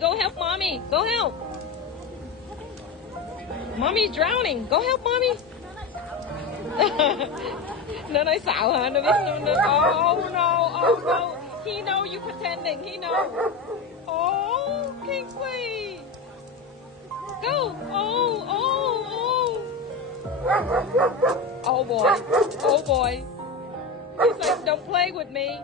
Go help mommy. Go help. Mommy's drowning. Go help mommy. Nó nói xạo hả? Nó biết nó oh no, oh no. He know you pretending. He know. Oh, Kinkley. Go. Oh, oh, oh. Oh boy. Oh boy. He's like, don't play with me.